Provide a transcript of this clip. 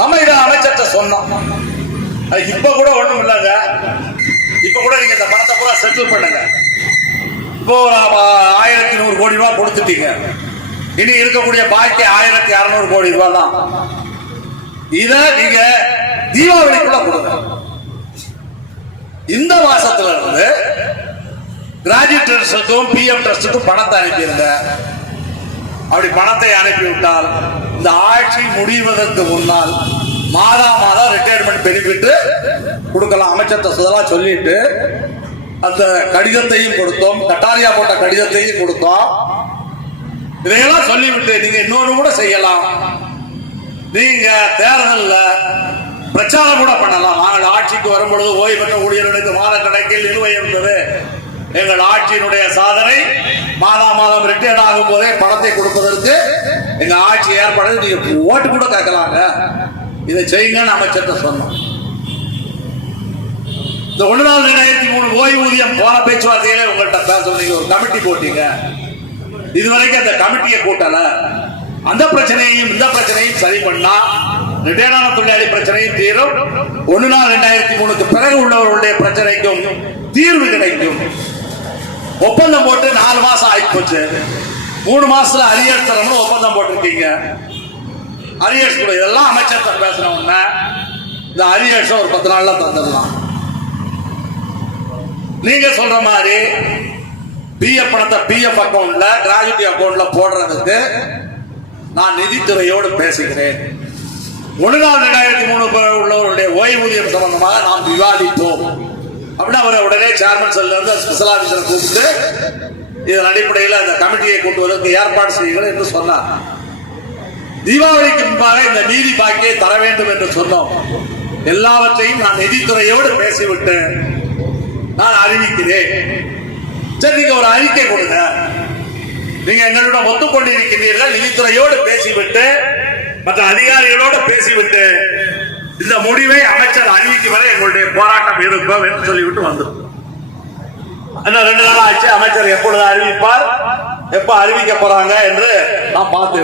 நம்ம இதை அமைச்சர்கிட்ட சொன்னோம். இப்ப கூட ஒண்ணும் இல்லைங்க. இப்ப கூட நீங்க இந்த பணத்தை பூரா செட்டில் பண்ணுங்க. இப்போ 1100 கோடி ரூபாய் கொடுத்துட்டீங்க. இனி இருக்கக்கூடிய பாக்கி 1600 கோடி ரூபாய் தான். இத நீங்க தீபாவளிக்குள்ள கொடுங்க. இந்த மாசத்துல இருந்து கிராஜுவேட் ட்ரஸ்டுக்கும் பிஎம் ட்ரஸ்டுக்கும் பணத்தை அனுப்பிடுங்க. அப்படி பணத்தை அனுப்பிவிட்டால் இந்த ஆட்சி முடிவதற்கு முன்னால் மாதம் ரிட்டையர்மெண்ட் பெனிஃபிட் கொடுக்கலாம். அமைச்சர் சொல்லலாம் சொல்லிட்டு அந்த கடிதத்தையும் கொடுத்தோம். கட்டாரியா போட்ட கடிதத்தையும் கொடுத்தோம். இதையெல்லாம் சொல்லிவிட்டு நீங்க இன்னொரு கூட செய்யலாம். நீங்க தேர்தல்ல பிரச்சாரம் கூட பண்ணலாம். நாங்கள் ஆட்சிக்கு வரும்பொழுது ஓய்வு பெற்ற ஊழியர்களுக்கு மாத கணக்கில் நிலுவை இருந்தது. எங்கள் ஆட்சியினுடைய சாதனை மாதம் ரிட்டையர்ட் ஆகும் போதே பணத்தை கொடுப்பதற்கு எங்க ஆட்சி ஏற்பாடு. நீங்க ஓட்டு கூட கேட்கலாங்க. இதை செய்யுங்கன்னு அமைச்சர்கிட்ட சொன்னோம். இந்த 1/4/2003 ஓய்வூதியம் போன பேச்சுவார்த்தையில உங்கள்கிட்ட பேச நீங்க ஒரு கமிட்டி போட்டீங்க. இதுவரைக்கும் அந்த கமிட்டியை கூட்டல. அந்த பிரச்சனையையும் இந்த பிரச்சனையும் சரி பண்ணா ரிட்டையர்டான தொழிலாளி பிரச்சனையும் தீரும். 1/4/2003 பிறகு உள்ளவர்களுடைய பிரச்சனைக்கும் தீர்வு கிடைக்கும். ஒப்பந்தம் போட்டு 4 மாசம் ஆயிப்போச்சு. 3 மாசத்துல அரியர்ஸ் தரணும் ஒப்பந்தம் போட்டிருக்கீங்க. அரியர்ஸ் கூட இதெல்லாம் அமைச்சர் பேசுற உடனே இந்த அரியர்ஸ் ஒரு 10 நாள்ல தந்துடலாம். நீங்க சொல்ற மாதிரி பிஎஃப் பணத்தை பிஎஃப் அக்கௌண்ட்ல கிராஜுவிட்டி அக்கௌண்ட்ல போடுறதுக்கு நான் நிதித்துறையோடு பேசுகிறேன். 1/4/2003 உள்ளவருடைய ஓய்வூதியம் சம்பந்தமாக நாம் விவாதித்தோம் அப்படின்னு அவர் உடனே சேர்மன் செல்ல இருந்து ஸ்பெஷல் ஆபீசரை கூப்பிட்டு இதன் அடிப்படையில் அந்த கமிட்டியை கூட்டுவதற்கு ஏற்பாடு செய்யுங்கள் என்று சொன்னார். தீபாவளிக்கு முன்பாக இந்த நீதி பாக்கியை தர வேண்டும் என்று சொன்னோம். எல்லாவற்றையும் நான் நிதித்துறையோடு பேசிவிட்டு நான் அறிவிக்கிறேன். சரி, நீங்க ஒரு அறிக்கை கொடுங்க. நீங்க எங்களுடன் ஒத்துக்கொண்டிருக்கிறீர்கள். நிதித்துறையோடு பேசிவிட்டு மற்ற அதிகாரிகளோடு பேசிவிட்டு இந்த முடிவை அமைச்சர் அறிவிக்கும் வரை எங்களுடைய போராட்டம் இருக்கும் என்று சொல்லிவிட்டு வந்துடும். 2 நாள் ஆச்சு. அமைச்சர் எப்பொழுது அறிவிப்பார், எப்ப அறிவிக்க போறாங்க என்று நான் பார்த்து